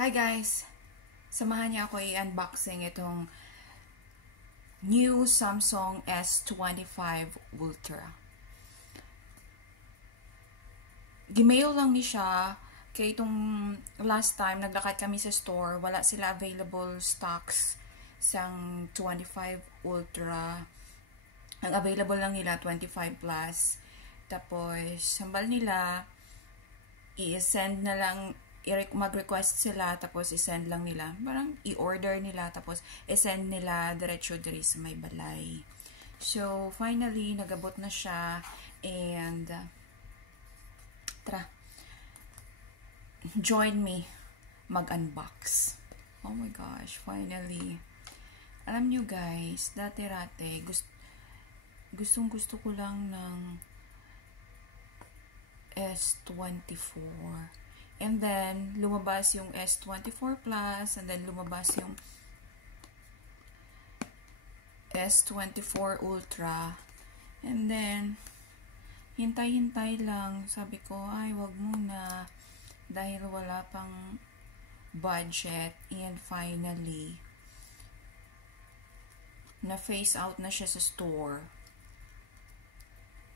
Hi guys! Samahan niyo ako i-unboxing itong new Samsung S25 Ultra. Gimail lang ni siya kaya itong last time naglakad kami sa store, wala sila available stocks sang 25 Ultra. Ang available lang nila 25 Plus. Tapos sambal nila i-send na lang, mag-request sila, tapos i-send lang nila. Parang i-order nila, tapos i-send nila diretso diri sa may balay. So, finally, nagabot na siya. And, tara, join me mag-unbox. Oh my gosh, finally. Alam nyo guys, dati-rate, gustong-gusto ko lang ng S24. And then, lumabas yung S24 Plus. And then, lumabas yung S24 Ultra. And then, hintay-hintay lang. Sabi ko, ay, wag muna. Dahil wala pang budget. And finally, na-phase out na siya sa store.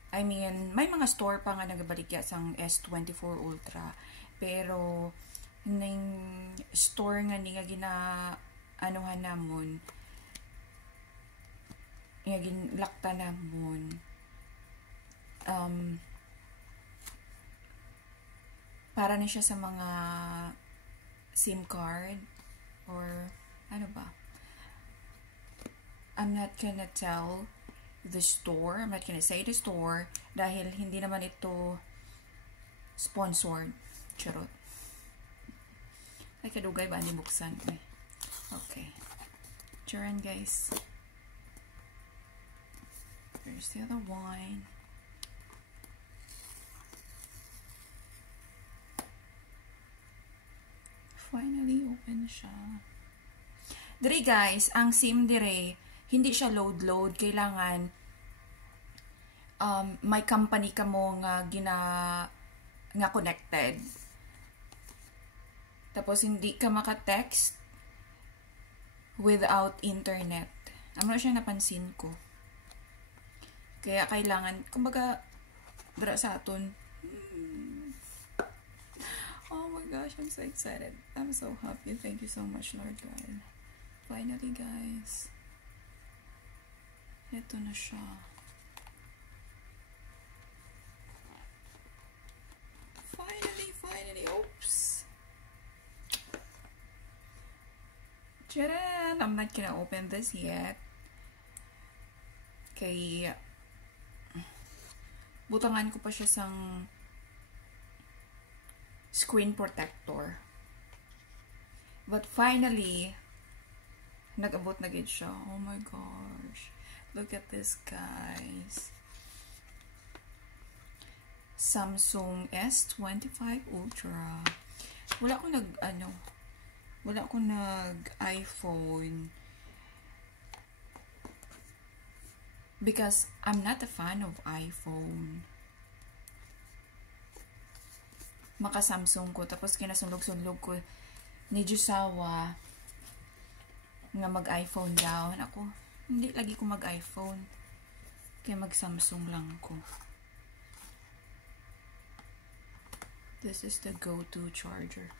I mean, may mga store pa nga nagabaligya sang S24 Ultra. Pero, yung store nga niya anuhan namon, nga ginlakta namon, para na siya sa mga SIM card, or, ano ba? I'm not gonna tell the store, I'm not gonna say the store, dahil hindi naman ito sponsored. Charot. Ay, kadugay ba? Hindi buksan. Ay. Okay. Charan, guys. There's the other one. Finally, open siya. Dire, guys, ang SIM dire, hindi siya load-load. Kailangan may company ka mo nga nga connected. Tapos, hindi ka maka-text without internet. Ano siya napansin ko. Kaya, kailangan, kumbaga, dara sa aton. Oh my gosh, I'm so excited. I'm so happy. Thank you so much, Lord God. Finally, guys. Ito na siya. Finally, oops. Tcharan! I'm not gonna open this yet. Kay butangan ko pa siya sang screen protector. But finally, nag-abot na gid siya. Oh my gosh. Look at this, guys. Samsung S25 Ultra. Wala ko nag-iPhone because I'm not a fan of iPhone. Maka-Samsung ko, tapos kinasunog-sunog ko ni Jusawa nga mag-iPhone daw. Ako, hindi lagi ko mag-iPhone. Kaya mag-Samsung lang ko. This is the go-to charger.